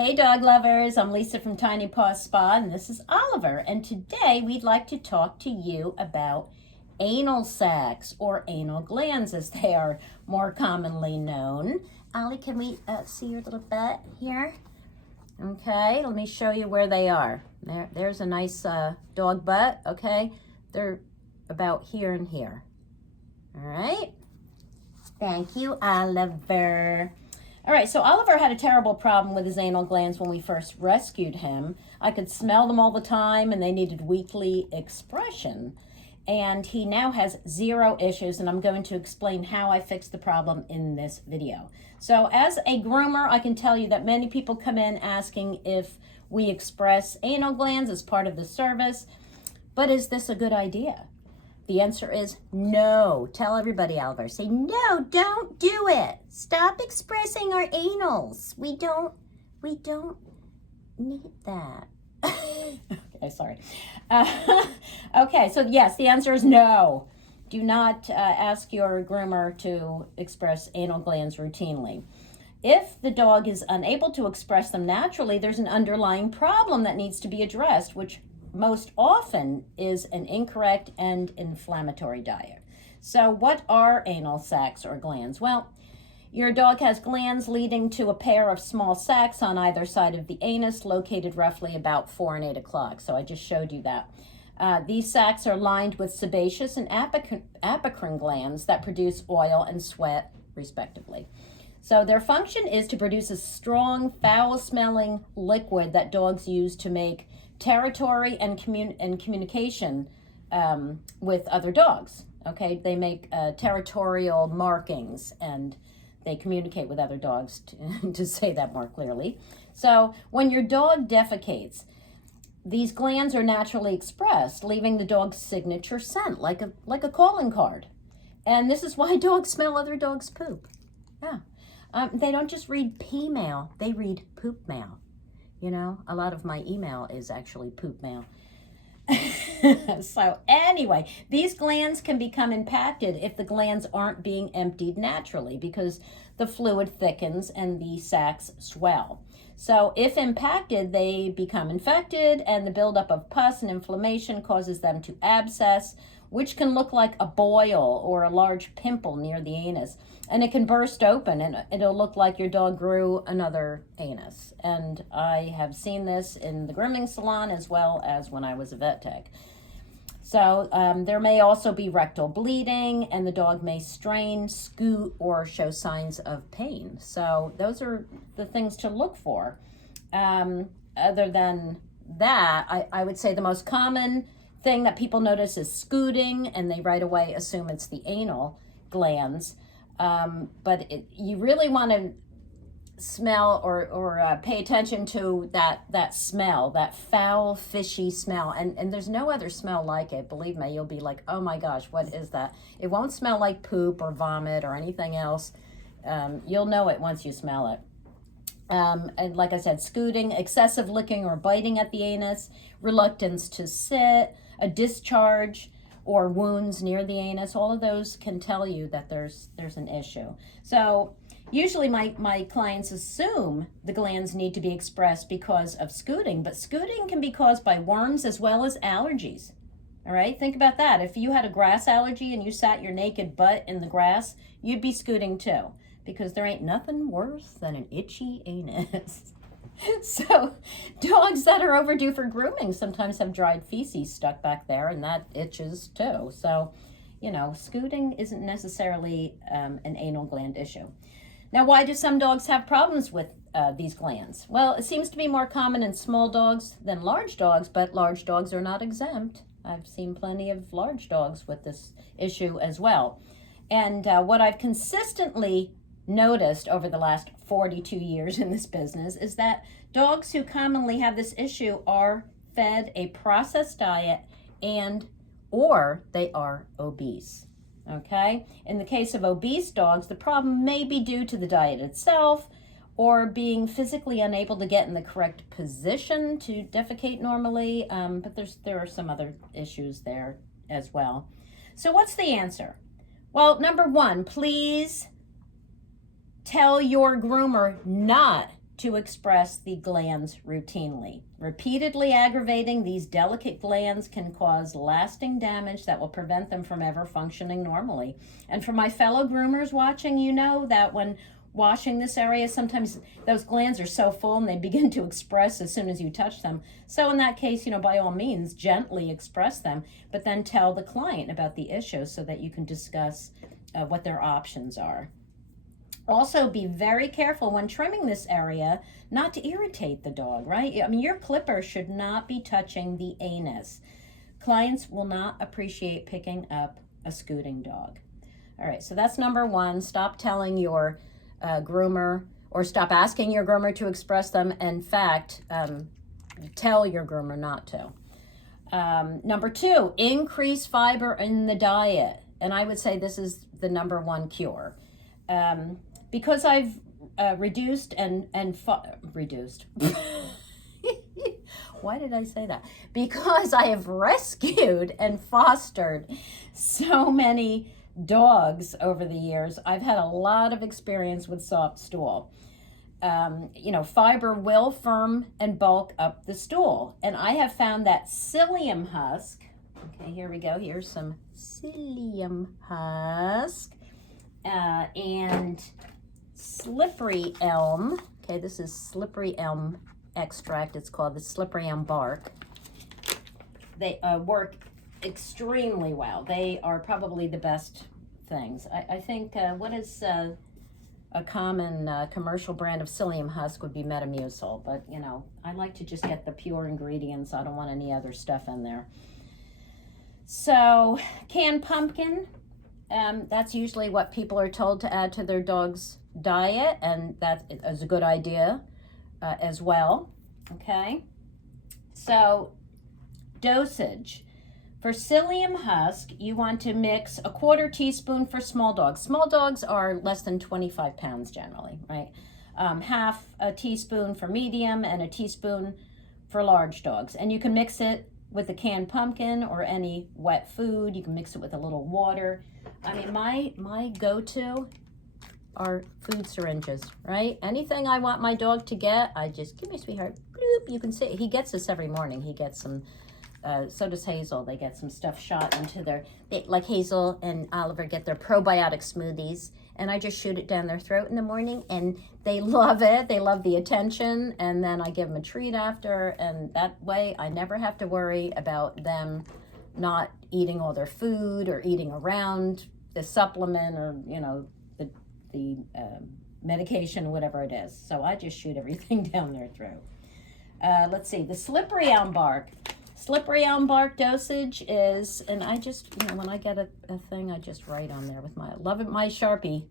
Hey dog lovers, I'm Lisa from Tiny Paw Spa and this is Oliver, and today we'd like to talk to you about anal sacs or anal glands as they are more commonly known. Ollie, can we see your little butt here? Okay, let me show you where they are. There's a nice dog butt, okay? They're about here and here. All right, thank you, Oliver. All right, so Oliver had a terrible problem with his anal glands when we first rescued him. I could smell them all the time and they needed weekly expression. And he now has 0 issues, and I'm going to explain how I fixed the problem in this video. So as a groomer, I can tell you that many people come in asking if we express anal glands as part of the service, but is this a good idea? The answer is no. Tell everybody, Oliver. Say, no, don't do it. Stop expressing our anals. We don't need that. Okay, sorry. Okay, so yes, the answer is no. Do not ask your groomer to express anal glands routinely. If the dog is unable to express them naturally, there's an underlying problem that needs to be addressed, which most often is an incorrect and inflammatory diet. So what are anal sacs or glands? Well, your dog has glands leading to a pair of small sacs on either side of the anus, located roughly about 4 and 8 o'clock. So I just showed you that. These sacs are lined with sebaceous and apocrine glands that produce oil and sweat, respectively. So their function is to produce a strong, foul-smelling liquid that dogs use to make territory and communication with other dogs. Okay, they make territorial markings and they communicate with other dogs, to say that more clearly. So when your dog defecates, these glands are naturally expressed, leaving the dog's signature scent, like a calling card. And this is why dogs smell other dogs' poop. Yeah, they don't just read pee mail; they read poop mail. You know, a lot of my email is actually poop mail. So anyway, these glands can become impacted if the glands aren't being emptied naturally because the fluid thickens and the sacs swell. So if impacted, they become infected, and the buildup of pus and inflammation causes them to abscess, which can look like a boil or a large pimple near the anus. And it can burst open and it'll look like your dog grew another anus. And I have seen this in the grooming salon as well as when I was a vet tech. So there may also be rectal bleeding, and the dog may strain, scoot, or show signs of pain. So those are the things to look for. Other than that, I would say the most common thing that people notice is scooting, and they right away assume it's the anal glands. But you really want to smell or pay attention to that smell, that foul, fishy smell. And there's no other smell like it. Believe me, you'll be like, oh my gosh, what is that? It won't smell like poop or vomit or anything else. You'll know it once you smell it. And like I said, scooting, excessive licking or biting at the anus, reluctance to sit, a discharge, or wounds near the anus, all of those can tell you that there's an issue. So usually my clients assume the glands need to be expressed because of scooting, but scooting can be caused by worms as well as allergies. All right, think about that. If you had a grass allergy and you sat your naked butt in the grass, you'd be scooting too, because there ain't nothing worse than an itchy anus. So dogs that are overdue for grooming sometimes have dried feces stuck back there, and that itches too. So, you know, scooting isn't necessarily an anal gland issue. Now, why do some dogs have problems with these glands? Well, it seems to be more common in small dogs than large dogs, but large dogs are not exempt. I've seen plenty of large dogs with this issue as well. And what I've consistently noticed over the last 42 years in this business is that dogs who commonly have this issue are fed a processed diet or they are obese. Okay? In the case of obese dogs, the problem may be due to the diet itself or being physically unable to get in the correct position to defecate normally, but there are some other issues there as well. So what's the answer? Well, number one, please tell your groomer not to express the glands routinely. Repeatedly aggravating these delicate glands can cause lasting damage that will prevent them from ever functioning normally. And for my fellow groomers watching, you know that when washing this area, sometimes those glands are so full and they begin to express as soon as you touch them. So in that case, by all means, gently express them, but then tell the client about the issue so that you can discuss what their options are. Also, be very careful when trimming this area not to irritate the dog, right? I mean, your clipper should not be touching the anus. Clients will not appreciate picking up a scooting dog. All right, so that's number one. Stop telling your groomer, or stop asking your groomer to express them. In fact, tell your groomer not to. Number two, increase fiber in the diet. And I would say this is the number one cure. Because I've reduced. Why did I say that? Because I have rescued and fostered so many dogs over the years. I've had a lot of experience with soft stool. Fiber will firm and bulk up the stool. And I have found that psyllium husk, okay, here we go. Here's some psyllium husk, and slippery elm. Okay, this is slippery elm extract. It's called the slippery elm bark. They work extremely well. They are probably the best things. I think, what is a common commercial brand of psyllium husk would be Metamucil, but I like to just get the pure ingredients. I don't want any other stuff in there. So canned pumpkin, that's usually what people are told to add to their dog's diet, and that is a good idea as well. Okay, so dosage. For psyllium husk, you want to mix a 1/4 teaspoon for small dogs. Small dogs are less than 25 pounds generally, right? Half a teaspoon for medium and a teaspoon for large dogs. And you can mix it with the canned pumpkin or any wet food. You can mix it with a little water. I mean, my go-to are food syringes, right? Anything I want my dog to get, I just, give me, sweetheart, bloop. You can see, he gets this every morning. He gets some, so does Hazel. They get some stuff shot into like Hazel and Oliver get their probiotic smoothies, and I just shoot it down their throat in the morning, and they love it. They love the attention, and then I give them a treat after, and that way I never have to worry about them not eating all their food or eating around the supplement or, the medication or whatever it is. So I just shoot everything down their throat. Let's see, the slippery elm bark. Slippery elm bark dosage is, and I just, when I get a thing, I just write on there with my, love my Sharpies.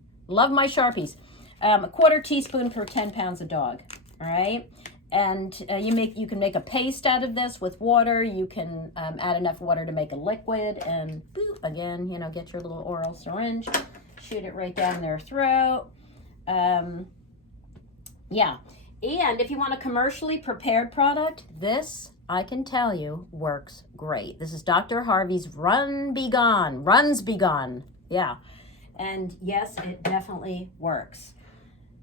A 1/4 teaspoon per 10 pounds of dog, all right? And you can make a paste out of this with water. You can add enough water to make a liquid, and boop, again, get your little oral syringe, shoot it right down their throat. Yeah, and if you want a commercially prepared product, this, I can tell you, works great. This is Dr. Harvey's Runs Be Gone. Yeah, and yes, it definitely works.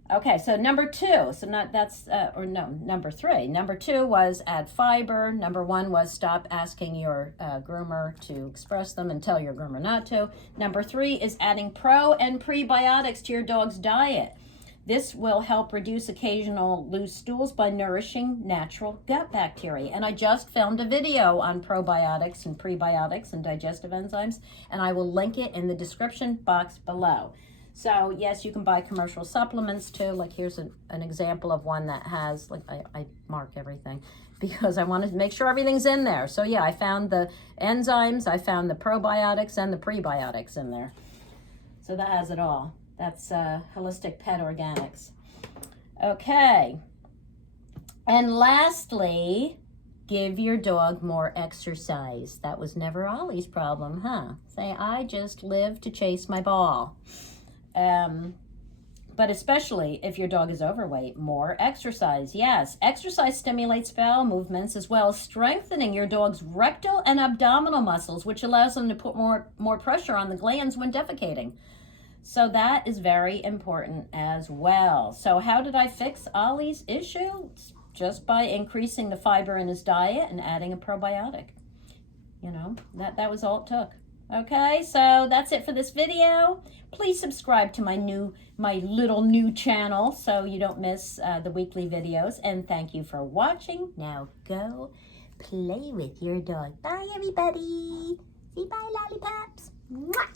Okay, so number two, number three. Number two was add fiber. Number one was stop asking your groomer to express them and tell your groomer not to. Number three is adding pro and prebiotics to your dog's diet. This will help reduce occasional loose stools by nourishing natural gut bacteria. And I just filmed a video on probiotics and prebiotics and digestive enzymes, and I will link it in the description box below. So yes, you can buy commercial supplements too. Like here's an example of one that has, like I mark everything because I wanted to make sure everything's in there. So yeah, I found the enzymes, I found the probiotics and the prebiotics in there. So that has it all. That's Holistic Pet Organics. Okay. And lastly, give your dog more exercise. That was never Ollie's problem, huh? Say, I just live to chase my ball. But especially if your dog is overweight, more exercise. Yes, exercise stimulates bowel movements as well as strengthening your dog's rectal and abdominal muscles, which allows them to put more pressure on the glands when defecating. So that is very important as well. So how did I fix Ollie's issue? Just by increasing the fiber in his diet and adding a probiotic. You know, that was all it took. Okay, so that's it for this video. Please subscribe to my little new channel so you don't miss the weekly videos. And thank you for watching. Now go play with your dog. Bye, everybody. Say bye, lollipops. Mwah!